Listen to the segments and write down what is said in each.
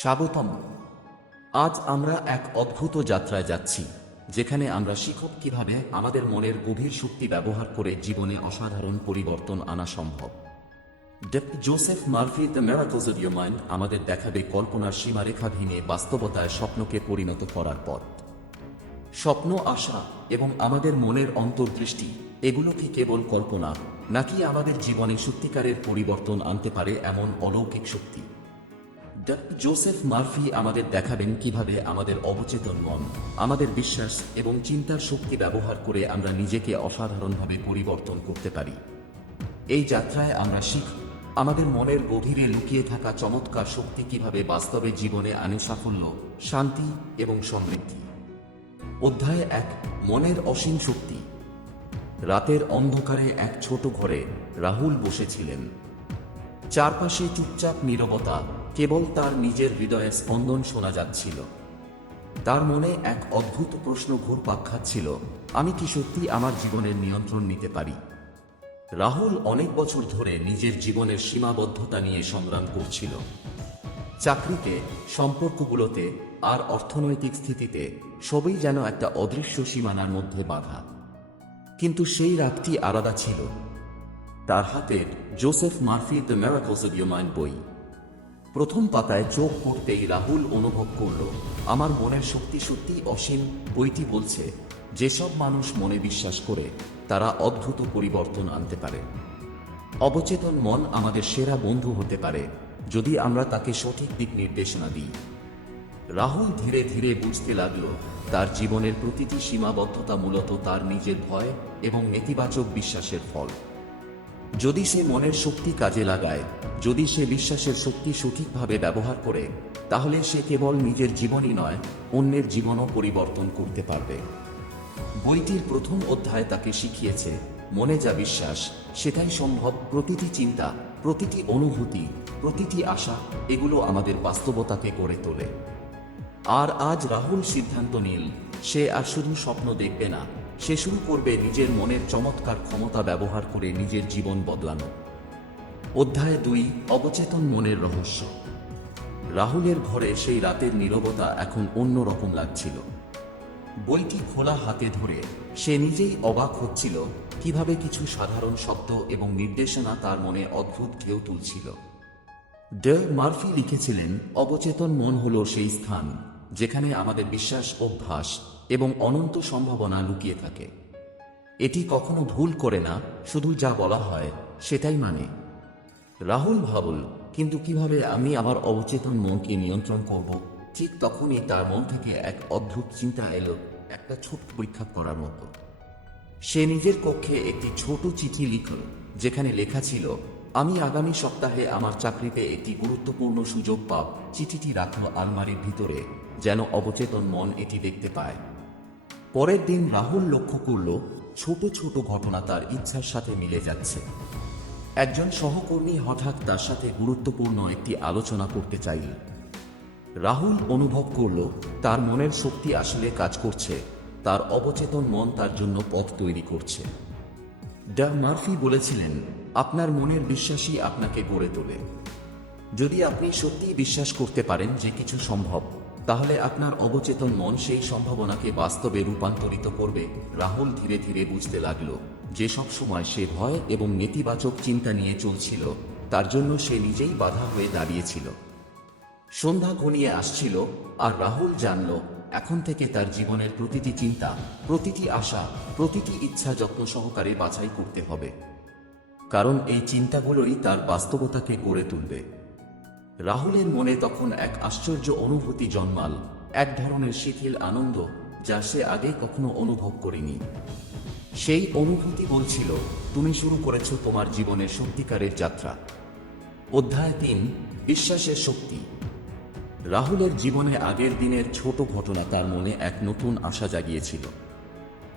স্বাগতম। আজ আমরা এক অদ্ভুত যাত্রায় যাচ্ছি, যেখানে আমরা শিখব কিভাবে আমাদের মনের গভীর শক্তি ব্যবহার করে জীবনে অসাধারণ পরিবর্তন আনা সম্ভব। Joseph Murphy the miracles of your mind আমাদের দেখাবে কল্পনার সীমারেখা ভেঙে বাস্তবতায় স্বপ্নকে পরিণত করার পথ। স্বপ্ন, আশা এবং আমাদের মনের অন্তর্দৃষ্টি, এগুলো কি কেবল কল্পনা, নাকি আমাদের জীবনে সত্যিকারের পরিবর্তন আনতে পারে এমন অলৌকিক শক্তি? জোসেফ মার্ফি আমাদের দেখাবেন কিভাবে আমাদের অবচেতন মন, আমাদের বিশ্বাস এবং চিন্তার শক্তি ব্যবহার করে আমরা নিজেকে অসাধারণভাবে পরিবর্তন করতে পারি। এই যাত্রায় আমরা শিখব আমাদের মনের গভীরে লুকিয়ে থাকা চমৎকার শক্তি কিভাবে বাস্তবে জীবনে আনে সাফল্য, শান্তি এবং সমৃদ্ধি। অধ্যায় 1, মনের অসীম শক্তি। রাতের অন্ধকারে এক ছোট ঘরে রাহুল বসেছিলেন। চারপাশে চুপচাপ নীরবতা, কেবল তার নিজের হৃদয়ের স্পন্দন শোনা যাচ্ছিল। তার মনে এক অদ্ভুত প্রশ্ন ঘুরপাক খাচ্ছিল, আমি কি সত্যি আমার জীবনের নিয়ন্ত্রণ নিতে পারি? রাহুল অনেক বছর ধরে নিজের জীবনের সীমাবদ্ধতা নিয়ে সংগ্রাম করছিল। চাকরিতে, সম্পর্কগুলোতে আর অর্থনৈতিক স্থিতিতে সবই যেন একটা অদৃশ্য সীমানার মধ্যে বাঁধা। কিন্তু সেই রাতটি আলাদা ছিল। তার হাতে Joseph Murphy the miracles of your mind বই। প্রথম পাতায় চোখ পড়তেই রাহুল অনুভব করল, আমার মনের শক্তি সত্যি অসীম। বইটি বলছে, যেসব মানুষ মনে বিশ্বাস করে তারা অদ্ভুত পরিবর্তন আনতে পারে। অবচেতন মন আমাদের সেরা বন্ধু হতে পারে, যদি আমরা তাকে সঠিক দিক নির্দেশনা দিই। রাহুল ধীরে ধীরে বুঝতে লাগল, তার জীবনের প্রতিটি সীমাবদ্ধতা মূলত তার নিজের ভয় এবং নেতিবাচক বিশ্বাসের ফল। যদি সে মনের শক্তি কাজে লাগায়, যদি সে বিশ্বাসের শক্তি সঠিকভাবে ব্যবহার করে, তাহলে সে কেবল নিজের জীবনই নয়, অন্যের জীবনও পরিবর্তন করতে পারবে। বইটির প্রথম অধ্যায় তাকে শিখিয়েছে, মনে যা বিশ্বাস সেটাই সম্ভব। প্রতিটি চিন্তা, প্রতিটি অনুভূতি, প্রতিটি আশা, এগুলো আমাদের বাস্তবতাকে গড়ে তোলে। আর আজ রাহুল সিদ্ধান্ত নিল, সে আর শুধু স্বপ্ন দেখবে না, সে শুরু করবে নিজের মনের চমৎকার ক্ষমতা ব্যবহার করে নিজের জীবন বদলানো। অধ্যায় 2, অবচেতন মনের রহস্য। রাহুলের ঘরে সেই রাতের নীরবতা এখন অন্য রকম লাগছিল। বইটি খোলা হাতে ধরে সে নিজেই অবাক হচ্ছিল, কিভাবে কিছু সাধারণ শব্দ এবং নির্দেশনা তার মনে অদ্ভুত ঢেউ তুলছিল। মার্ফি লিখেছিলেন, অবচেতন মন হলো সেই স্থান যেখানে আমাদের বিশ্বাস, অভ্যাস এবং অনন্ত সম্ভাবনা লুকিয়ে থাকে। এটি কখনো ভুল করে না, শুধু যা বলা হয় সেটাই মানে। রাহুল ভাবল, কিন্তু কিভাবে আমি আমার অবচেতন মনকে নিয়ন্ত্রণ করব? ঠিক তখনই তার মন থেকে এক অদ্ভুত চিন্তা এলো, একটা ছোট্ট পরীক্ষা করার মতো। সে নিজের কক্ষে একটি ছোট চিঠি লিখল, যেখানে লেখা ছিল, আমি আগামী সপ্তাহে আমার চাকরিতে একটি গুরুত্বপূর্ণ সুযোগ পাব। চিঠিটি রাখল আলমারির ভিতরে, যেন অবচেতন মন এটি দেখতে পায়। পরের দিন রাহুল লক্ষ্য করল, ছোট ছোট ঘটনা তার ইচ্ছার সাথে মিলে যাচ্ছে। একজন সহকর্মী হঠাৎ তার সাথে গুরুত্বপূর্ণ একটি আলোচনা করতে চাইল। রাহুল অনুভব করল, তার মনের শক্তি আসলে কাজ করছে, তার অবচেতন মন তার জন্য পথ তৈরি করছে। মার্ফি বলেছিলেন, আপনার মনের বিশ্বাসই আপনাকে গড়ে তোলে। যদি আপনি সত্যিই বিশ্বাস করতে পারেন যে কিছু সম্ভব, তাহলে আপনার অবচেতন মন সেই সম্ভাবনাকে বাস্তবে রূপান্তরিত করবে। রাহুল ধীরে ধীরে বুঝতে লাগল, যে সব সময় সে ভয় এবং নেতিবাচক চিন্তা নিয়ে চলছিল, তার জন্য সে নিজেই বাধা হয়ে দাঁড়িয়েছিল। সন্ধ্যা ঘনিয়ে আসছিল, আর রাহুল জানল, এখন থেকে তার জীবনের প্রতিটি চিন্তা, প্রতিটি আশা, প্রতিটি ইচ্ছা যত্ন সহকারে বাছাই করতে হবে। কারণ এই চিন্তাগুলোই তার বাস্তবতাকে গড়ে তুলবে। রাহুলের মনে তখন এক আশ্চর্য অনুভূতি জন্মাল, এক ধরনের শিথিল আনন্দ, যা সে আগে কখনো অনুভব করেনি। সেই অনুভূতি বলছিল, তুমি শুরু করেছো তোমার জীবনের সত্যিকারের যাত্রা। অধ্যায় 3, বিশ্বাসের শক্তি। রাহুলের জীবনে আগের দিনের ছোট ঘটনা তার মনে এক নতুন আশা জাগিয়েছিল।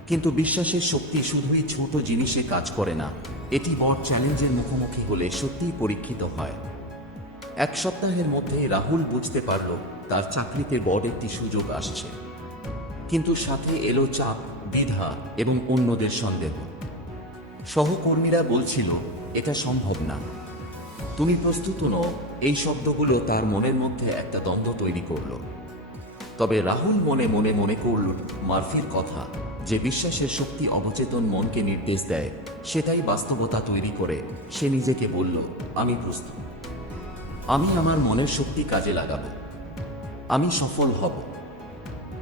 কিন্তু বিশ্বাসের শক্তি শুধুই ছোট জিনিসে কাজ করে না, এটি বড় চ্যালেঞ্জের মুখোমুখি হলে সত্যিই পরীক্ষিত হয়। এক সপ্তাহের মধ্যে রাহুল বুঝতে পারল, তার চাকরিতে বড় একটি সুযোগ আসছে। কিন্তু সাথে এলো চাপ, দ্বিধা এবং অন্যদের সন্দেহ। সহকর্মীরা বলছিল, এটা সম্ভব না। তুমি প্রস্তুত নও, এই শব্দগুলো তার মনের মধ্যে একটা দ্বন্দ্ব তৈরি করলো। তবে রাহুল মনে মনে মনে করল মার্ফির কথা, যে বিশ্বাসের শক্তি অবচেতন মনকে নির্দেশ দেয়, সেটাই বাস্তবতা তৈরি করে। সে নিজেকে বলল, আমি প্রস্তুত। আমি আমার মনের শক্তি কাজে লাগাবো। আমি সফল হব।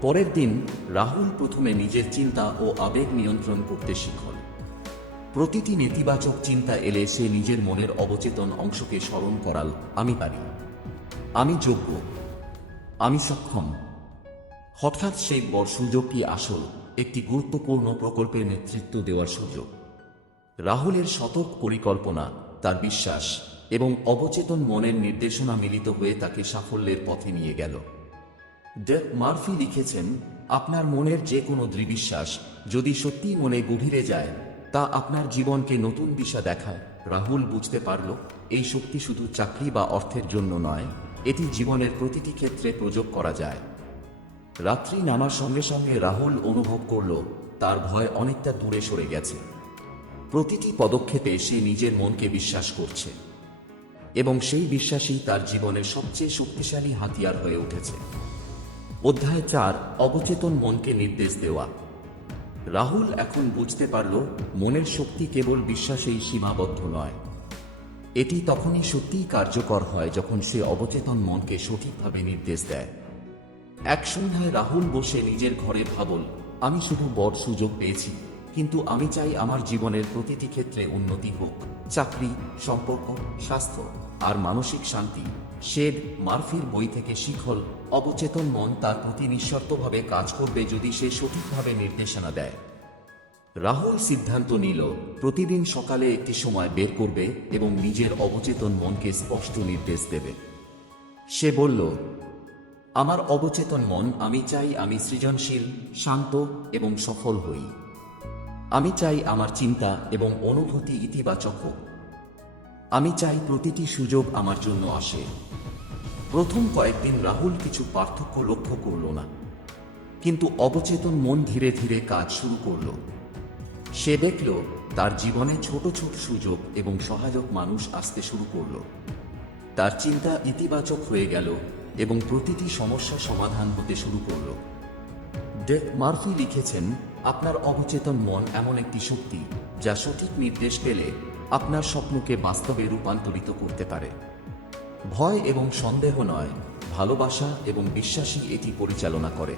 পরের দিন রাহুল প্রথমে নিজের চিন্তা ও আবেগ নিয়ন্ত্রণ করতে শিখল। প্রতিটি নেতিবাচক চিন্তা এলে সে নিজের মনের অবচেতন অংশকে স্মরণ করাল, আমি পারি, আমি যোগ্য, আমি সক্ষম। হঠাৎ সেই বড় সুযোগটি আসল, একটি গুরুত্বপূর্ণ প্রকল্পের নেতৃত্ব দেওয়ার সুযোগ। রাহুলের সতর্ক পরিকল্পনা, তার বিশ্বাস এবং অবচেতন মনের নির্দেশনা মিলিত হয়ে তাকে সাফল্যের পথে নিয়ে গেল। মার্ফি লিখেছেন, আপনার মনের যে কোনো দৃঢ়বিশ্বাস যদি সত্যি মনে গভীরে যায়, তা আপনার জীবনকে নতুন দিশা দেখায়। রাহুল বুঝতে পারল, এই শক্তি শুধু চাকরি বা অর্থের জন্য নয়, এটি জীবনের প্রতিটি ক্ষেত্রে প্রয়োগ করা যায়। রাত্রি নামার সঙ্গে সঙ্গে রাহুল অনুভব করল তার ভয় অনেকটা দূরে সরে গেছে। প্রতিটি পদক্ষেপে সে নিজের মনকে বিশ্বাস করছে এবং সেই বিশ্বাসই তার জীবনের সবচেয়ে শক্তিশালী হাতিয়ার হয়ে উঠেছে। অধ্যায় 4, অবচেতন মনকে নির্দেশ দেওয়া। রাহুল এখন বুঝতে পারল, মনের শক্তি কেবল বিশ্বাসেই সীমাবদ্ধ নয়। এটি তখনই সত্যিই কার্যকর হয় যখন সে অবচেতন মনকে সঠিকভাবে নির্দেশ দেয়। এক সন্ধ্যায় রাহুল বসে নিজের ঘরে ভাবল, আমি শুধু বড় সুযোগ পেয়েছি, কিন্তু আমি চাই আমার জীবনের প্রতিটি ক্ষেত্রে উন্নতি হোক, চাকরি, সম্পর্ক, স্বাস্থ্য আর মানসিক শান্তি। শেড মার্ফির বই থেকে শিখল, অবচেতন মন তার প্রতি নিঃশর্তভাবে কাজ করবে যদি সে সঠিকভাবে নির্দেশনা দেয়। রাহুল সিদ্ধান্ত নিল, প্রতিদিন সকালে একটি সময় বের করবে এবং নিজের অবচেতন মনকে স্পষ্ট নির্দেশ দেবে। সে বলল, আমার অবচেতন মন, আমি চাই আমি সৃজনশীল, শান্ত এবং সফল হই। আমি চাই আমার চিন্তা এবং অনুভূতি ইতিবাচক হোক। আমি চাই প্রতিটি সুযোগ আমার জন্য আসে। প্রথম কয়েকদিন রাহুল কিছু পার্থক্য লক্ষ্য করল না, কিন্তু অবচেতন মন ধীরে ধীরে কাজ শুরু করল। সে দেখল তার জীবনে ছোট ছোট সুযোগ এবং সহায়ক মানুষ আসতে শুরু করল। তার চিন্তা ইতিবাচক হয়ে গেল এবং প্রতিটি সমস্যা সমাধান হতে শুরু করল। মার্ফি লিখেছেন, আপনার অবচেতন মন এমন একটি শক্তি যা সঠিক নির্দেশ পেলে আপনার স্বপ্নকে বাস্তবে রূপান্তরিত করতে পারে। ভয় এবং সন্দেহ নয়, ভালোবাসা এবং বিশ্বাসই এটি পরিচালনা করে।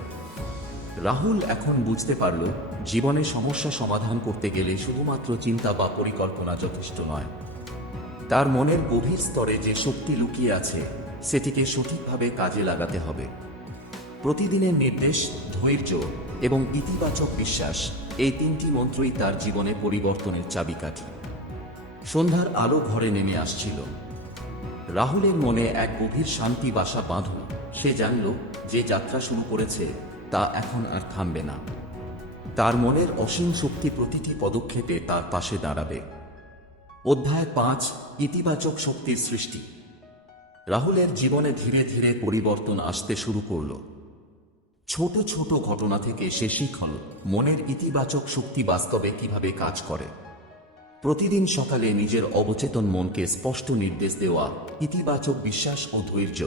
রাহুল এখন বুঝতে পারল, জীবনে সমস্যা সমাধান করতে গেলে শুধুমাত্র চিন্তা বা পরিকল্পনা যথেষ্ট নয়। তার মনের গভীর স্তরে যে শক্তি লুকিয়ে আছে, সেটিকে সঠিকভাবে কাজে লাগাতে হবে। প্রতিদিনের নির্দেশ, ধৈর্য এবং ইতিবাচক বিশ্বাস, এই তিনটি মন্ত্রই তার জীবনে পরিবর্তনের চাবিকাঠি। সন্ধ্যার আলো ঘরে নেমে আসছিল। রাহুলের মনে এক গভীর শান্তি বাসা বাঁধল। সে জানল, যে যাত্রা শুরু করেছে তা এখন আর থামবে না। তার মনের অসীম শক্তি প্রতিটি পদক্ষেপে তার পাশে দাঁড়াবে। অধ্যায় 5, ইতিবাচক শক্তির সৃষ্টি। রাহুলের জীবনে ধীরে ধীরে পরিবর্তন আসতে শুরু করল। ছোট ছোট ঘটনা থেকে সে শিখল, মনের ইতিবাচক শক্তি বাস্তবে কিভাবে কাজ করে। প্রতিদিন সকালে নিজের অবচেতন মনকে স্পষ্ট নির্দেশ দেওয়া, ইতিবাচক বিশ্বাস ও ধৈর্য,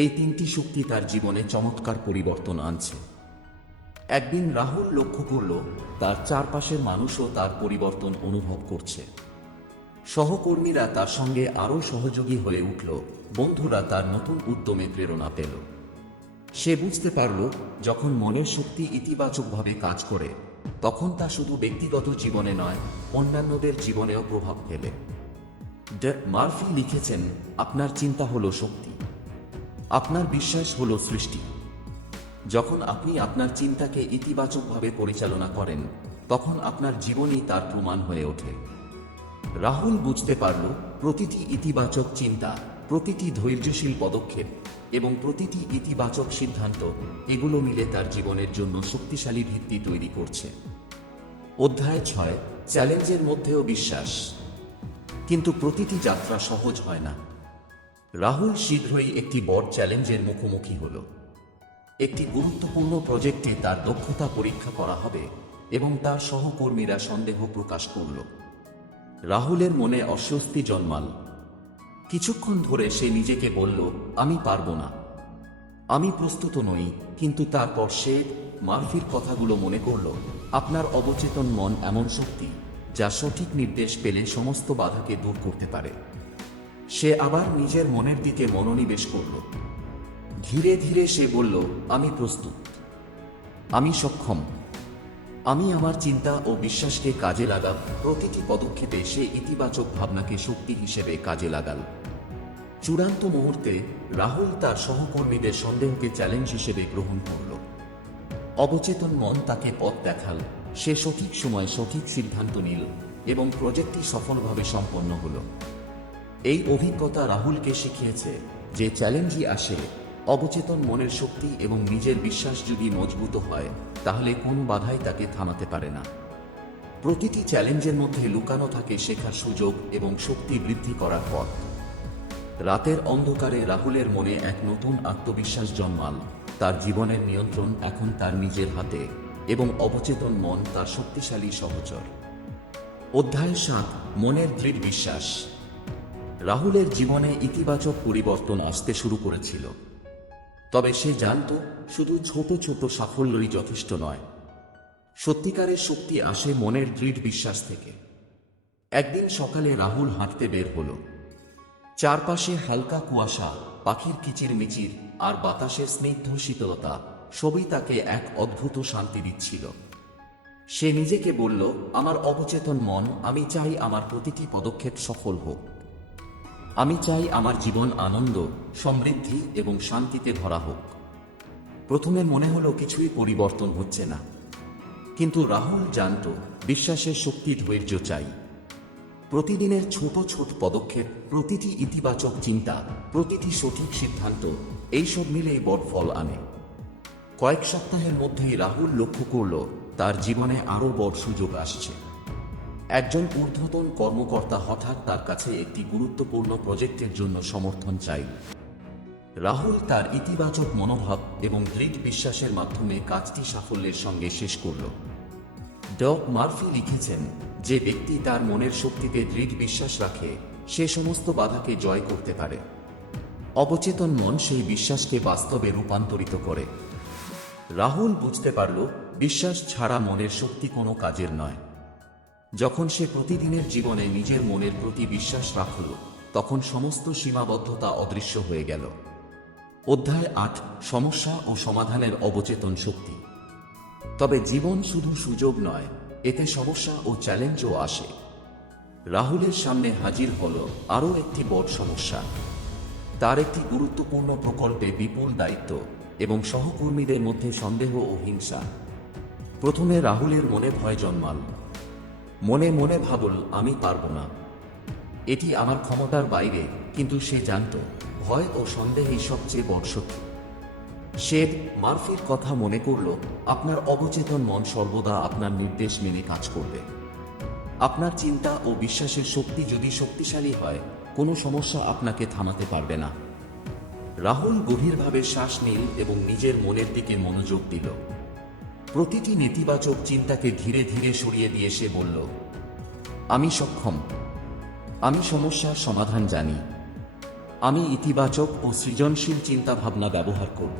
এই তিনটি শক্তি তার জীবনে চমৎকার পরিবর্তন আনছে। একদিন রাহুল লক্ষ্য করল, তার চারপাশের মানুষও তার পরিবর্তন অনুভব করছে। সহকর্মীরা তার সঙ্গে আরও সহযোগী হয়ে উঠল, বন্ধুরা তার নতুন উদ্যমে প্রেরণা পেল। সে বুঝতে পারল, যখন মনের শক্তি ইতিবাচকভাবে কাজ করে, তখন তা শুধু ব্যক্তিগত জীবনে নয়, অন্যান্যদের জীবনেও প্রভাব ফেলে। মার্ফি লিখেছেন, আপনার চিন্তা হলো শক্তি, আপনার বিশ্বাস হলো সৃষ্টি। যখন আপনি আপনার চিন্তাকে ইতিবাচকভাবে পরিচালনা করেন, তখন আপনার জীবনই তার প্রমাণ হয়ে ওঠে। রাহুল বুঝতে পারল, প্রতিটি ইতিবাচক চিন্তা, প্রতিটি ধৈর্যশীল পদক্ষেপ এবং প্রতিটি ইতিবাচক সিদ্ধান্ত, এগুলো মিলে তার জীবনের জন্য শক্তিশালী ভিত্তি তৈরি করছে। অধ্যায় 6, চ্যালেঞ্জের মধ্যেও বিশ্বাস। কিন্তু প্রতিটি যাত্রা সহজ হয় না। রাহুল শীঘ্রই একটি বড় চ্যালেঞ্জের মুখোমুখি হল। একটি গুরুত্বপূর্ণ প্রজেক্টে তার দক্ষতা পরীক্ষা করা হবে এবং তার সহকর্মীরা সন্দেহ প্রকাশ করল। রাহুলের মনে অস্বস্তি জন্মাল, কিছুক্ষণ ধরে সে নিজেকে বলল, আমি পারবো না, আমি প্রস্তুত নই। কিন্তু তারপর সে মার্ফির কথাগুলো মনে করল। আপনার অবচেতন মন এমন শক্তি যা সঠিক নির্দেশ পেলে সমস্ত বাধাকে দূর করতে পারে। সে আবার নিজের মনের দিকে মনোনিবেশ করল। ধীরে ধীরে সে বলল, আমি প্রস্তুত, আমি সক্ষম। আমি আমার চিন্তা ও বিশ্বাসকে কাজে লাগাব। প্রতিটি পদক্ষেপে সে ইতিবাচক ভাবনাকে শক্তি হিসেবে কাজে লাগাল। চূড়ান্ত মুহূর্তে রাহুল তার সহকর্মীদের সন্দেহকে চ্যালেঞ্জ হিসেবে গ্রহণ করল। অবচেতন মন তাকে পথ দেখাল। সে সঠিক সময়ে সঠিক সিদ্ধান্ত নিল এবং প্রজেক্টটি সফলভাবে সম্পন্ন হল। এই অভিজ্ঞতা রাহুলকে শিখিয়েছে যে চ্যালেঞ্জই আসে, অবচেতন মনের শক্তি এবং নিজের বিশ্বাস যদি মজবুত হয় তাহলে কোনো বাধাই তাকে থামাতে পারে না। প্রতিটি চ্যালেঞ্জের মধ্যে লুকানো থাকে শেখার সুযোগ এবং শক্তি বৃদ্ধি করার পথ। রাতের অন্ধকারে রাহুলের মনে এক নতুন আত্মবিশ্বাস জন্মাল। তার জীবনের নিয়ন্ত্রণ এখন তার নিজের হাতে এবং অবচেতন মন তার শক্তিশালী সহচর। অধ্যায় 7, মনের দৃঢ় বিশ্বাস। রাহুলের জীবনে ইতিবাচক পরিবর্তন আসতে শুরু করেছিল। তবে সে জানত শুধু ছোট ছোট সাফল্যই যথেষ্ট নয়। সত্যিকারের শক্তি আসে মনের দৃঢ় বিশ্বাস থেকে। একদিন সকালে রাহুল হাঁটতে বের হলো। চারপাশে হালকা কুয়াশা, পাখির কিচিরমিচির আর বাতাসের স্নিগ্ধ শীতলতা সবই তাকে এক অদ্ভুত শান্তি দিচ্ছিল। সে নিজেকে বলল, আমার অবচেতন মন, আমি চাই আমার প্রতিটি পদক্ষেপ সফল হোক। আমি চাই আমার জীবন আনন্দ, সমৃদ্ধি এবং শান্তিতে ভরা হোক। প্রথমে মনে হলো কিছুই পরিবর্তন হচ্ছে না, কিন্তু রাহুল জানত বিশ্বাসের শক্তি ধৈর্য চাই। প্রতিদিনের ছোট ছোট পদক্ষেপ, প্রতিটি ইতিবাচক চিন্তা, প্রতিটি সঠিক সিদ্ধান্ত, এইসব মিলেই বড় ফল আনে। কয়েক সপ্তাহের মধ্যেই রাহুল লক্ষ্য করল তার জীবনে আরও বড় সুযোগ আসছে। একজন ঊর্ধ্বতন কর্মকর্তা হঠাৎ তার কাছে একটি গুরুত্বপূর্ণ প্রজেক্টের জন্য সমর্থন চাইল। রাহুল তার ইতিবাচক মনোভাব এবং দৃঢ় বিশ্বাসের মাধ্যমে কাজটি সাফল্যের সঙ্গে শেষ করল। মার্ফি লিখেছেন, যে ব্যক্তি তার মনের শক্তিতে দৃঢ় বিশ্বাস রাখে সে সমস্ত বাধাকে জয় করতে পারে। অবচেতন মন সেই বিশ্বাসকে বাস্তবে রূপান্তরিত করে। রাহুল বুঝতে পারল বিশ্বাস ছাড়া মনের শক্তি কোনো কাজের নয়। যখন সে প্রতিদিনের জীবনে নিজের মনের প্রতি বিশ্বাস রাখল তখন সমস্ত সীমাবদ্ধতা অদৃশ্য হয়ে গেল। অধ্যায় 8, সমস্যা ও সমাধানের অবচেতন শক্তি। তবে জীবন শুধু সুযোগ নয়, এতে সমস্যা ও চ্যালেঞ্জও আসে। রাহুলের সামনে হাজির হল আরও একটি বড় সমস্যা। তার একটি গুরুত্বপূর্ণ প্রকল্পে বিপুল দায়িত্ব এবং সহকর্মীদের মধ্যে সন্দেহ ও হিংসা। প্রথমে রাহুলের মনে ভয় জন্মাল। মনে মনে ভাবল, আমি পারব না, এটি আমার ক্ষমতার বাইরে। কিন্তু সে জানত ভয় ও সন্দেহই সবচেয়ে বড় শত্রু। সে মার্ফির কথা মনে করল, আপনার অবচেতন মন সর্বদা আপনার নির্দেশ মেনে কাজ করবে। আপনার চিন্তা ও বিশ্বাসের শক্তি যদি শক্তিশালী হয়, কোনো সমস্যা আপনাকে থামাতে পারবে না। রাহুল গভীরভাবে শ্বাস নিল এবং নিজের মনের দিকে মনোযোগ দিল। প্রতিটি নেতিবাচক চিন্তাকে ধীরে ধীরে সরিয়ে দিয়ে সে বলল, আমি সক্ষম, আমি সমস্যার সমাধান জানি, আমি ইতিবাচক ও সৃজনশীল চিন্তাভাবনা ব্যবহার করব।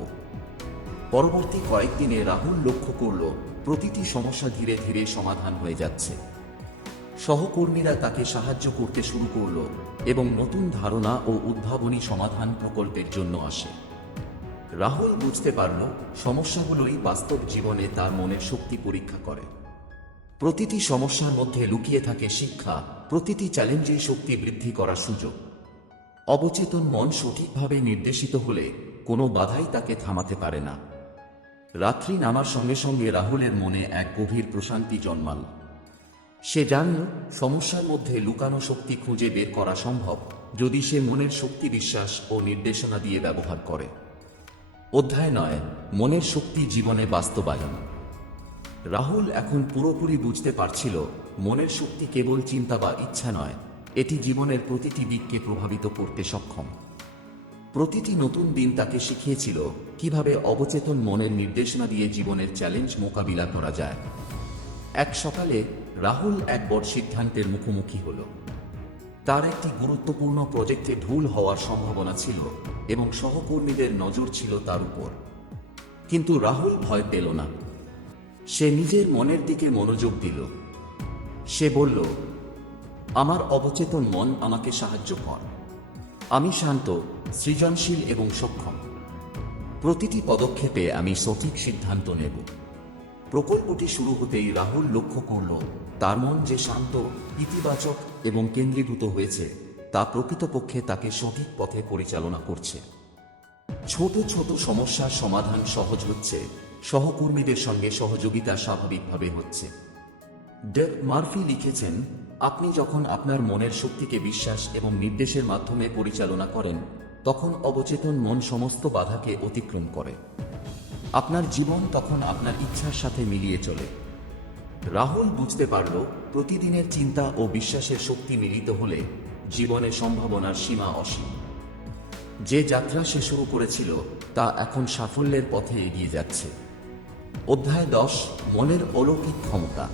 পরবর্তী কয়েকদিনে রাহুল লক্ষ্য করল প্রতিটি সমস্যা ধীরে ধীরে সমাধান হয়ে যাচ্ছে। সহকর্মীরা তাকে সাহায্য করতে শুরু করল এবং নতুন ধারণা ও উদ্ভাবনী সমাধান প্রকল্পের জন্য আসে। রাহুল বুঝতে পারল সমস্যাগুলোই বাস্তব জীবনে তার মনের শক্তি পরীক্ষা করে। প্রতিটি সমস্যার মধ্যে লুকিয়ে থাকে শিক্ষা, প্রতিটি চ্যালেঞ্জে শক্তি বৃদ্ধি করার সুযোগ। অবচেতন মন সঠিকভাবে নির্দেশিত হলে কোনো বাধাই তাকে থামাতে পারে না। রাত্রি নামার সঙ্গে সঙ্গে রাহুলের মনে এক গভীর প্রশান্তি জন্মাল। সে জানল সমস্যার মধ্যে লুকানো শক্তি খুঁজে বের করা সম্ভব যদি সে মনের শক্তি বিশ্বাস ও নির্দেশনা দিয়ে ব্যবহার করে। অধ্যায় 9, মনের শক্তি জীবনে বাস্তবায়ন। রাহুল এখন পুরোপুরি বুঝতে পারছিল মনের শক্তি কেবল চিন্তা বা ইচ্ছা নয়, এটি জীবনের প্রতিটি দিককে প্রভাবিত করতে সক্ষম। প্রতিটি নতুন দিন তাকে শিখিয়েছিল কিভাবে অবচেতন মনের নির্দেশনা দিয়ে জীবনের চ্যালেঞ্জ মোকাবিলা করা যায়। এক সকালে রাহুল এক বড় সিদ্ধান্তের মুখোমুখি হল। তার একটি গুরুত্বপূর্ণ প্রজেক্টে ভুল হওয়ার সম্ভাবনা ছিল এবং সহকর্মীদের নজর ছিল তার উপর। কিন্তু রাহুল ভয় পেল না। সে নিজের মনের দিকে মনোযোগ দিল। সে বলল, আমার অবচেতন মন আমাকে সাহায্য কর। আমি শান্ত, সৃজনশীল এবং সক্ষম। প্রতিটি পদক্ষেপে আমি সঠিক সিদ্ধান্ত নেব। প্রকল্পটি শুরু হতেই রাহুল লক্ষ্য করল তার মন যে শান্ত, ইতিবাচক এবং কেন্দ্রীভূত হয়েছে তা প্রকৃতপক্ষে তাকে সঠিক পথে পরিচালনা করছে। ছোট ছোট সমস্যার সমাধান সহজ হচ্ছে, সহকর্মীদের সঙ্গে সহযোগিতা স্বাভাবিকভাবে হচ্ছে। ডেভ মার্ফি লিখেছেন, আপনি যখন আপনার মনের শক্তিকে বিশ্বাস এবং নির্দেশের মাধ্যমে পরিচালনা করেন, তখন অবচেতন মন সমস্ত বাধাকে অতিক্রম করে। আপনার জীবন তখন আপনার ইচ্ছার সাথে মিলিয়ে চলে। রাহুল বুঝতে পারল, প্রতিদিনের চিন্তা ও বিশ্বাসের শক্তি মিলিত হলে জীবনে সম্ভাবনার সীমা অসীম। যে যাত্রা সে শুরু করেছিল তা এখন সাফল্যের পথে এগিয়ে যাচ্ছে। অধ্যায় 10, মনের অলৌকিক ক্ষমতা।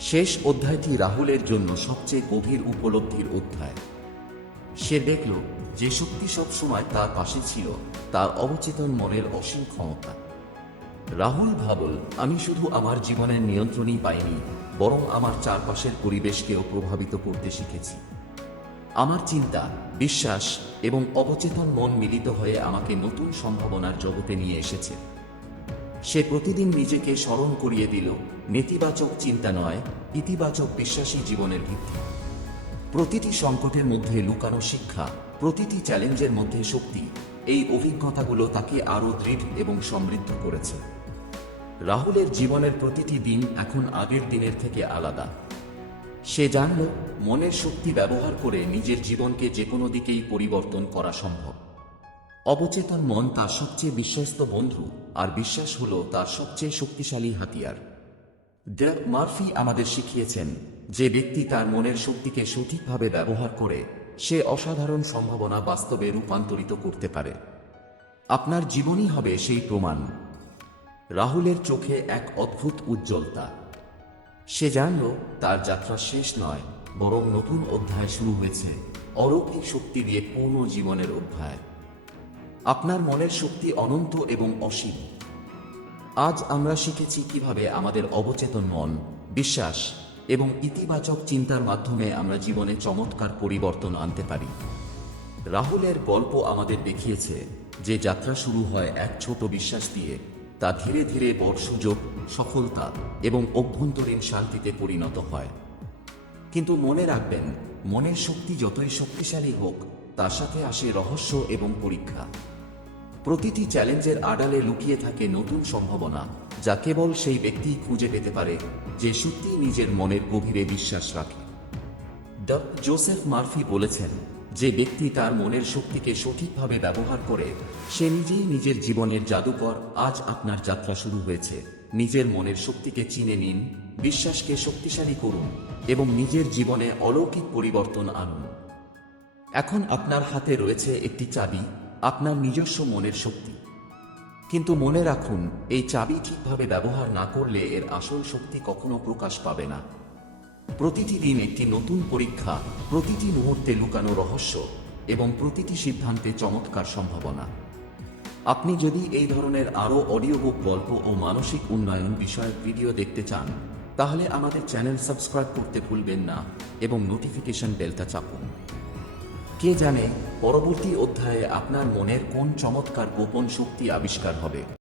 শেষ অধ্যায়টি রাহুলের জন্য সবচেয়ে গভীর উপলব্ধির অধ্যায়। সে দেখল যে শক্তি সবসময় তার পাশে ছিল, তার অবচেতন মনের অসীম ক্ষমতা। রাহুল ভাবল, আমি শুধু আমার জীবনের নিয়ন্ত্রণই পাইনি, বরং আমার চারপাশের পরিবেশকেও প্রভাবিত করতে শিখেছি। আমার চিন্তা, বিশ্বাস এবং অবচেতন মন মিলিত হয়ে আমাকে নতুন সম্ভাবনার জগতে নিয়ে এসেছে। সে প্রতিদিন নিজেকে স্মরণ করিয়ে দিল, নেতিবাচক চিন্তা নয়, ইতিবাচক বিশ্বাসী জীবনের ভিত্তি। প্রতিটি সংকটের মধ্যে লুকানো শিক্ষা, প্রতিটি চ্যালেঞ্জের মধ্যে শক্তি। এই অভিজ্ঞতাগুলো তাকে আরও দৃঢ় এবং সমৃদ্ধ করেছে। রাহুলের জীবনের প্রতিটি দিন এখন আগের দিনের থেকে আলাদা। সে জানল, মনের শক্তি ব্যবহার করে নিজের জীবনকে যে কোনো দিকেই পরিবর্তন করা সম্ভব। অবচেতন মন তার সবচেয়ে বিশ্বস্ত বন্ধু, আর বিশ্বাস হল তার সবচেয়ে শক্তিশালী হাতিয়ার। ডেভ মার্ফি আমাদের শিখিয়েছেন, যে ব্যক্তি তার মনের শক্তিকে সঠিকভাবে ব্যবহার করে, সে অসাধারণ সম্ভাবনা বাস্তবে রূপান্তরিত করতে পারে। আপনার জীবনই হবে সেই প্রমাণ। রাহুলের চোখে এক অদ্ভুত উজ্জ্বলতা। সে জানল, তার যাত্রা শেষ নয়, বরং নতুন অধ্যায় শুরু হয়েছে, অলৌকিক শক্তি দিয়ে পূর্ণ জীবনের অধ্যায়। আপনার মনের শক্তি অনন্ত এবং অসীম। আজ আমরা শিখেছি কিভাবে আমাদের অবচেতন মন, বিশ্বাস এবং ইতিবাচক চিন্তার মাধ্যমে আমরা জীবনে চমৎকার পরিবর্তন আনতে পারি। রাহুলের গল্প আমাদের দেখিয়েছে যে যাত্রা শুরু হয় এক ছোট বিশ্বাস দিয়ে, তা ধীরে ধীরে বড় সুযোগ, সফলতা এবং অভ্যন্তরীণ শান্তিতে পরিণত হয়। কিন্তু মনে রাখবেন, মনের শক্তি যতই শক্তিশালী হোক, তার সাথে আসে রহস্য এবং পরীক্ষা। প্রতিটি চ্যালেঞ্জের আড়ালে লুকিয়ে থাকে নতুন সম্ভাবনা, যা কেবল সেই ব্যক্তিই খুঁজে পেতে পারে যে সত্যিই নিজের মনের গভীরে বিশ্বাস রাখে। ডঃ জোসেফ মার্ফি বলেছেন, যে ব্যক্তি তার মনের শক্তিকে সঠিকভাবে ব্যবহার করে, সে নিজেই নিজের জীবনের জাদুকর। আজ আপনার যাত্রা শুরু হয়েছে। নিজের মনের শক্তিকে চিনে নিন, বিশ্বাসকে শক্তিশালী করুন এবং নিজের জীবনে অলৌকিক পরিবর্তন আনুন। এখন আপনার হাতে রয়েছে একটি চাবি, আপনার নিজস্ব মনের শক্তি। কিন্তু মনে রাখুন, এই চাবি ঠিকভাবে ব্যবহার না করলে এর আসল শক্তি কখনো প্রকাশ পাবে না। প্রতিটি দিন একটি নতুন পরীক্ষা, প্রতিটি মুহূর্তে লুকানো রহস্য এবং প্রতিটি সিদ্ধান্তে চমৎকার সম্ভাবনা। আপনি যদি এই ধরনের আরও অডিও বুক, গল্প ও মানসিক উন্নয়ন বিষয়ক ভিডিও দেখতে চান, তাহলে আমাদের চ্যানেল সাবস্ক্রাইব করতে ভুলবেন না এবং নোটিফিকেশন বেলটা চাপুন। কে জানে পরবর্তী অধ্যায়ে আপনার মনের কোন চমৎকার গোপন শক্তি আবিষ্কার হবে।